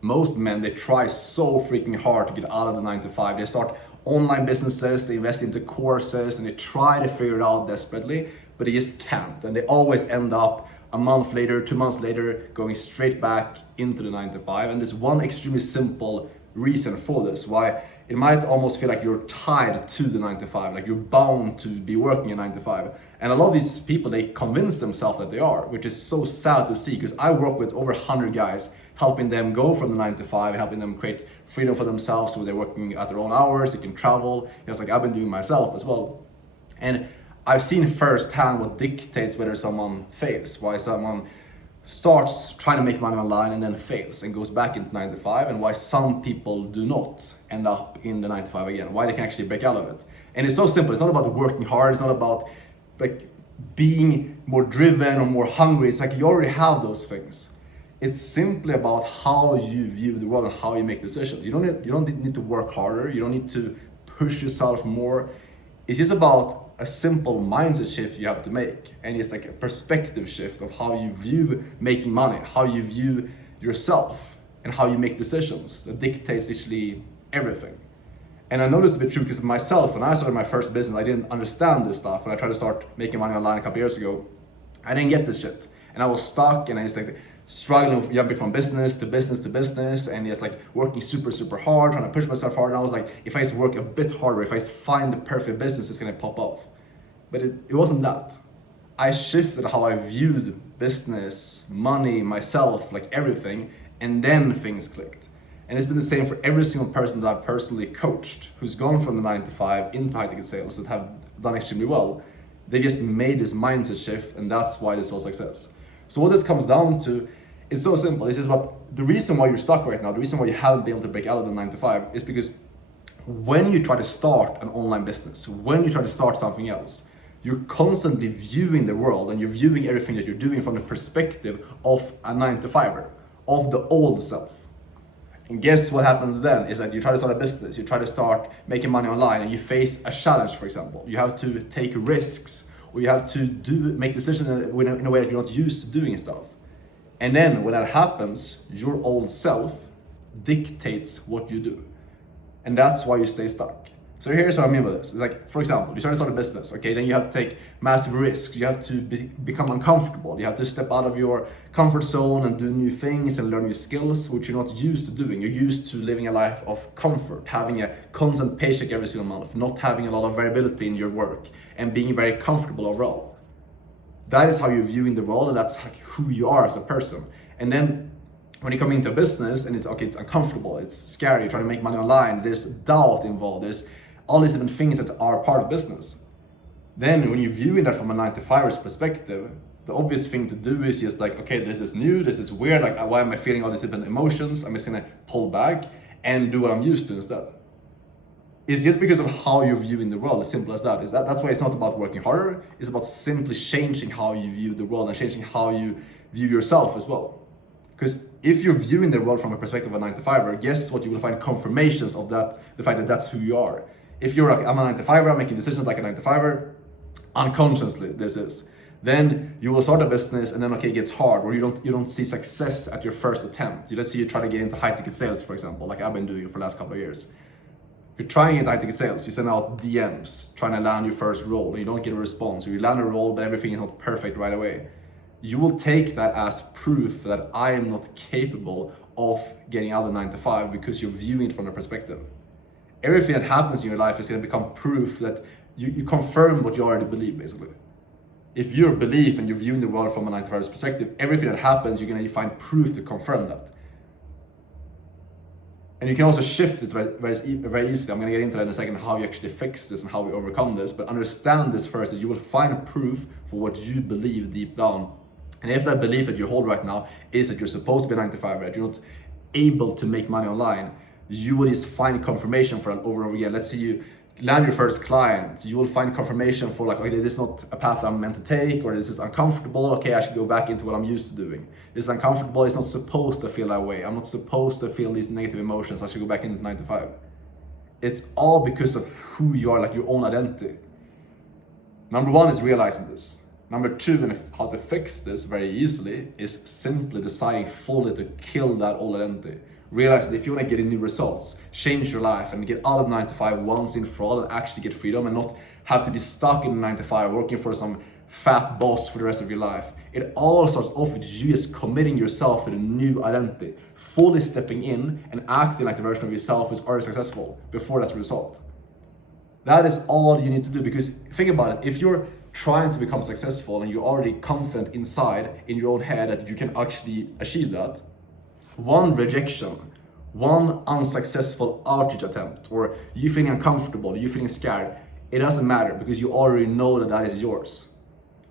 most men, they try so freaking hard to get out of the 9 to 5. They start online businesses, they invest into courses, and they try to figure it out desperately, but they just can't. And they always end up a month later, 2 months later, going straight back into the 9 to 5. And there's one extremely simple reason for this, why it might almost feel like you're tied to the 9 to 5, like you're bound to be working a 9 to 5. And a lot of these people, they convince themselves that they are, which is so sad to see, because I work with over 100 guys, helping them go from the 9 to 5 and helping them create freedom for themselves, so they're working at their own hours, they can travel, just like I've been doing myself as well. And I've seen firsthand what dictates whether someone fails, why someone starts trying to make money online and then fails and goes back into 9 to 5, and why some people do not end up in the 9 to 5 again, why they can actually break out of it. And it's so simple. It's not about working hard, it's not about like being more driven or more hungry. It's like you already have those things. It's simply about how you view the world and how you make decisions. You don't need to work harder, you don't need to push yourself more. It's just about a simple mindset shift you have to make, and it's like a perspective shift of how you view making money, how you view yourself, and how you make decisions that dictates literally everything. And I know this to be true because myself, when I started my first business, I didn't understand this stuff. When I tried to start making money online a couple years ago, I didn't get this shit, and I was stuck, and I just like struggling, jumping from business to business to business, and just like working super hard, trying to push myself hard. And I was like, if I just work a bit harder, if I just find the perfect business, it's gonna pop off. But it wasn't that. I shifted how I viewed business, money, myself, like everything, and then things clicked. And it's been the same for every single person that I've personally coached who's gone from the 9 to 5 into high ticket sales that have done extremely well. They just made this mindset shift, and that's why they saw success. So what this comes down to, it's so simple. It's just about the reason why you're stuck right now, the reason why you haven't been able to break out of the 9 to 5 is because when you try to start an online business, when you try to start something else, you're constantly viewing the world and you're viewing everything that you're doing from the perspective of a 9 to 5er, of the old self. And guess what happens then is that you try to start a business, you try to start making money online, and you face a challenge, for example. You have to take risks, or you have to make decisions in a way that you're not used to doing stuff. And then when that happens, your old self dictates what you do. And that's why you stay stuck. So here's what I mean by this. It's like, for example, you try to start a business, okay? Then you have to take massive risks. You have to become uncomfortable. You have to step out of your comfort zone and do new things and learn new skills, which you're not used to doing. You're used to living a life of comfort, having a constant paycheck every single month, not having a lot of variability in your work, and being very comfortable overall. That is how you're viewing the world, and that's who you are as a person. And then when you come into a business and it's uncomfortable, it's scary, you're trying to make money online, there's doubt involved, there's all these different things that are part of business. Then when you're viewing that from a 9 to 5er's perspective, the obvious thing to do is just like, okay, this is new, this is weird, like why am I feeling all these different emotions? I'm just gonna pull back and do what I'm used to instead. It's just because of how you're viewing the world, as simple as that. That's why it's not about working harder, it's about simply changing how you view the world and changing how you view yourself as well. Because if you're viewing the world from a perspective of a 9 to 5er, guess what? You will find confirmations of that, the fact that that's who you are. If you're like, I'm a 9 to 5er, I'm making decisions like a 9 to 5er, unconsciously this is, then you will start a business and then it gets hard, or you don't see success at your first attempt. Let's say you try to get into high ticket sales, for example, like I've been doing for the last couple of years. If you're trying into high ticket sales, you send out DMs, trying to land your first role, and you don't get a response, or you land a role, but everything is not perfect right away. You will take that as proof that I am not capable of getting out of 9 to 5 because you're viewing it from a perspective. Everything that happens in your life is going to become proof that you confirm what you already believe, basically. If your belief and you're viewing the world from a 9 to 5's perspective, everything that happens, you're going to find proof to confirm that. And you can also shift it very easily. I'm going to get into that in a second, how you actually fix this and how we overcome this. But understand this first, that you will find proof for what you believe deep down. And if that belief that you hold right now is that you're supposed to be a 9 to 5, right? You're not able to make money online, you will just find confirmation for that over and over again. Let's say you land your first client, you will find confirmation for like, okay, this is not a path I'm meant to take, or this is uncomfortable, okay, I should go back into what I'm used to doing. This is uncomfortable, it's not supposed to feel that way. I'm not supposed to feel these negative emotions, I should go back into 9 to 5. It's all because of who you are, like your own identity. Number one is realizing this. Number two, and how to fix this very easily, is simply deciding fully to kill that old identity. Realize that if you want to get new results, change your life, and get out of 9 to 5 once in for all, and actually get freedom and not have to be stuck in 9 to 5 working for some fat boss for the rest of your life. It all starts off with you just committing yourself to a new identity, fully stepping in and acting like the version of yourself who's already successful before that's the result. That is all you need to do, because think about it, if you're trying to become successful and you're already confident inside in your own head that you can actually achieve that, one rejection, one unsuccessful outreach attempt, or you feeling uncomfortable, you feeling scared, it doesn't matter, because you already know that that is yours.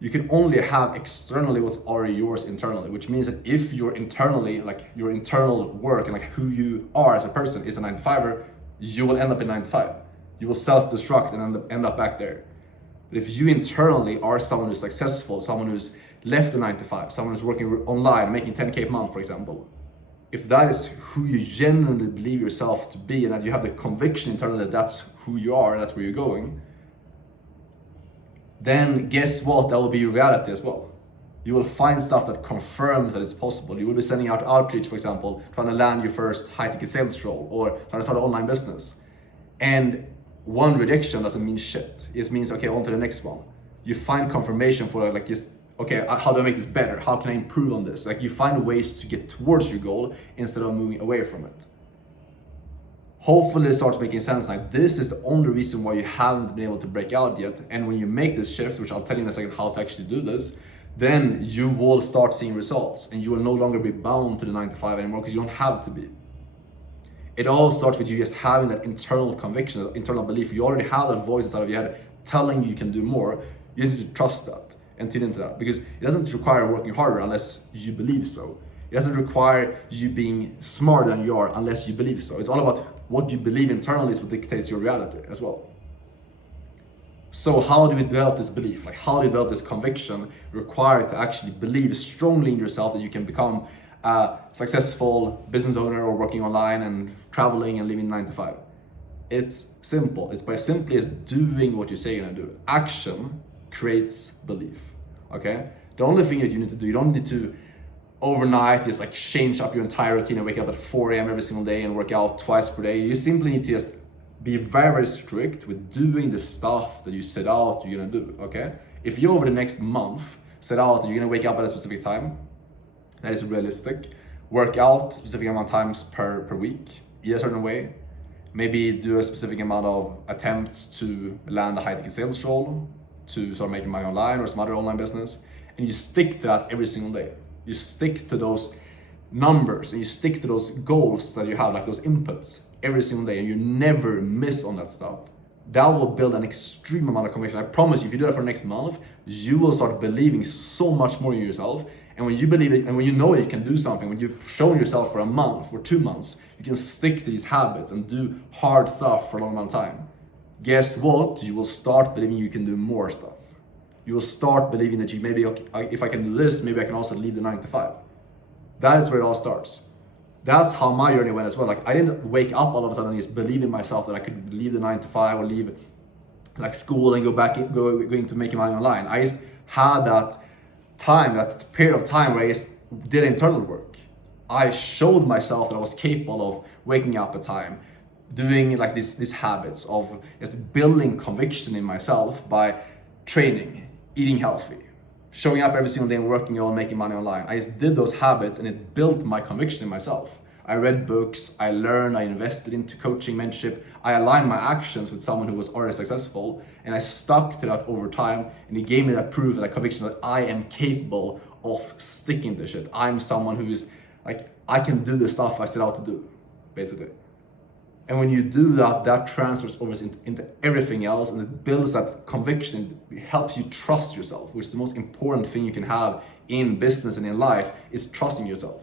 You can only have externally what's already yours internally, which means that if you're internally, like your internal work and like who you are as a person is a 9 to 5er, you will end up in 9 to 5. You will self-destruct and end up back there. But if you internally are someone who's successful, someone who's left the 9 to 5, someone who's working online, making 10K a month, for example, if that is who you genuinely believe yourself to be, and that you have the conviction internally that that's who you are and that's where you're going, then guess what? That will be your reality as well. You will find stuff that confirms that it's possible. You will be sending out outreach, for example, trying to land your first high-ticket sales role, or trying to start an online business. And one rejection doesn't mean shit. It means, okay, on to the next one. You find confirmation for like just, okay, how do I make this better? How can I improve on this? Like you find ways to get towards your goal instead of moving away from it. Hopefully it starts making sense. Like this is the only reason why you haven't been able to break out yet. And when you make this shift, which I'll tell you in a second how to actually do this, then you will start seeing results and you will no longer be bound to the 9 to 5 anymore, because you don't have to be. It all starts with you just having that internal conviction, that internal belief. You already have that voice inside of your head telling you can do more. You just need to trust that and tune into that, because it doesn't require working harder unless you believe so. It doesn't require you being smarter than you are unless you believe so. It's all about what you believe internally is what dictates your reality as well. So how do we develop this belief? Like how do you develop this conviction required to actually believe strongly in yourself that you can become a successful business owner or working online and traveling and living 9 to 5? It's simple. It's by simply as doing what you say you're gonna do. Action creates belief, okay? The only thing that you need to do, you don't need to overnight just like change up your entire routine and wake up at 4 a.m. every single day and work out twice per day. You simply need to just be very, very strict with doing the stuff that you set out you're gonna do, okay? If you over the next month set out that you're gonna wake up at a specific time, that is realistic, work out a specific amount of times per week, eat a certain way, maybe do a specific amount of attempts to land a high-ticket sales role, to start making money online or some other online business, and you stick to that every single day. You stick to those numbers and you stick to those goals that you have, like those inputs, every single day, and you never miss on that stuff. That will build an extreme amount of conviction. I promise you, if you do that for next month, you will start believing so much more in yourself. And when you believe it, and when you know that you can do something, when you've shown yourself for a month, for 2 months, you can stick to these habits and do hard stuff for a long amount of time. Guess what? You will start believing you can do more stuff. You will start believing that you maybe, okay, if I can do this, maybe I can also leave the 9 to 5. That is where it all starts. That's how my journey went as well. Like I didn't wake up all of a sudden and just believe in myself that I could leave the 9 to 5 or leave like school and go into making money online. I just had that time, that period of time where I just did internal work. I showed myself that I was capable of waking up at time, doing like these habits of just building conviction in myself by training, eating healthy, showing up every single day and working on making money online. I just did those habits and it built my conviction in myself. I read books, I learned, I invested into coaching, mentorship. I aligned my actions with someone who was already successful, and I stuck to that over time, and it gave me that proof and that conviction that I am capable of sticking to shit. I'm someone who is like, I can do the stuff I set out to do, basically. And when you do that, that transfers over into everything else, and it builds that conviction. It helps you trust yourself, which is the most important thing you can have in business and in life, is trusting yourself.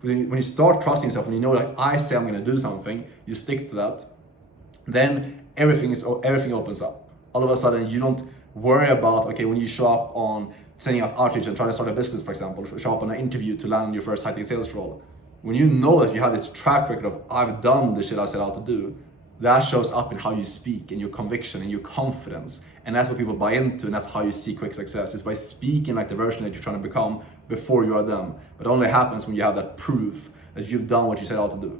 When you start trusting yourself, when you know like I say I'm gonna do something, you stick to that, then everything opens up. All of a sudden you don't worry about, okay, when you show up on sending out outreach and trying to start a business, for example, show up on an interview to land your first high-ticket sales role. When you know that you have this track record of I've done the shit I set out to do, that shows up in how you speak and your conviction and your confidence. And that's what people buy into, and that's how you see quick success. It's by speaking like the version that you're trying to become before you are them. But it only happens when you have that proof that you've done what you set out to do.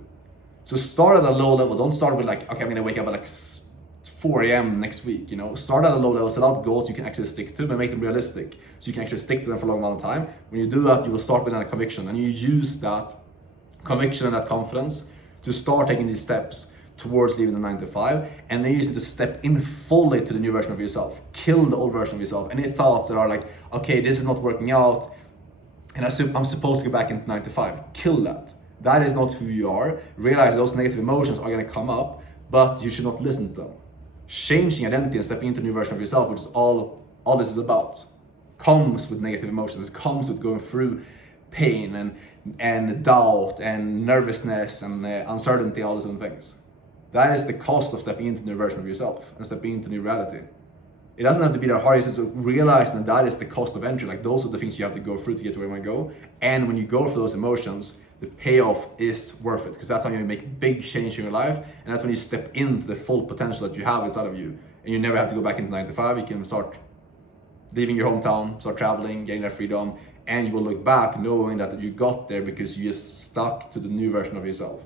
So start at a low level. Don't start with like, okay, I'm gonna wake up at like 4 a.m. next week. Start at a low level, set out goals you can actually stick to, but make them realistic, so you can actually stick to them for a long amount of time. When you do that, you will start with a conviction, and you use that conviction and that confidence to start taking these steps towards leaving the 9 to 5, and then you use it to step in fully to the new version of yourself. Kill the old version of yourself. Any thoughts that are like, okay, this is not working out, and I'm supposed to go back into 9 to 5. Kill that. That is not who you are. Realize those negative emotions are going to come up, but you should not listen to them. Changing identity and stepping into a new version of yourself, which is all this is about, comes with negative emotions. It comes with going through pain and doubt and nervousness and uncertainty, all these other things. That is the cost of stepping into a new version of yourself and stepping into new reality. It doesn't have to be that hard. It's just realizing that is the cost of entry. Like, those are the things you have to go through to get to where you want to go. And when you go through those emotions, the payoff is worth it, because that's how you make big change in your life, and that's when you step into the full potential that you have inside of you, and you never have to go back into 9 to 5. You can start leaving your hometown, start traveling, getting that freedom, and you will look back knowing that you got there because you just stuck to the new version of yourself.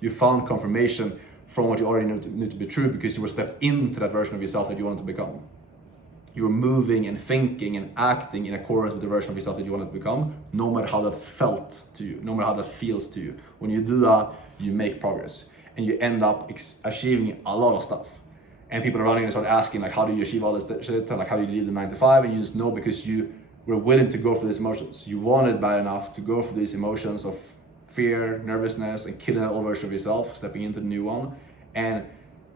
You found confirmation from what you already knew to be true, because you were stepped into that version of yourself that you wanted to become. You were moving and thinking and acting in accordance with the version of yourself that you wanted to become, no matter how that felt to you, no matter how that feels to you. When you do that, you make progress, and you end up achieving a lot of stuff. And people around you and start asking, like, how do you achieve all this shit? And like, how do you leave the 9 to 5? And you just know, because you were willing to go for these emotions. You wanted bad enough to go for these emotions of fear, nervousness, and killing that old version of yourself, stepping into the new one, and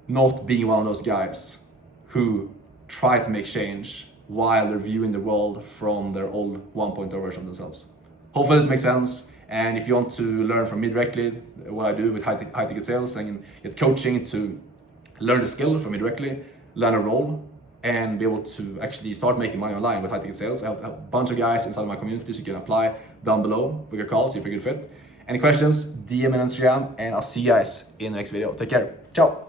not being one of those guys who try to make change while they're viewing the world from their old 1.0 version of themselves. Hopefully this makes sense. And if you want to learn from me directly, what I do with high ticket sales, and get coaching to learn the skill from me directly, learn a role, and be able to actually start making money online with high ticket sales, I have a bunch of guys inside of my community, so you can apply down below, book a call, see if you're a good fit. Any questions, DM me on Instagram, and I'll see you guys in the next video. Take care. Ciao.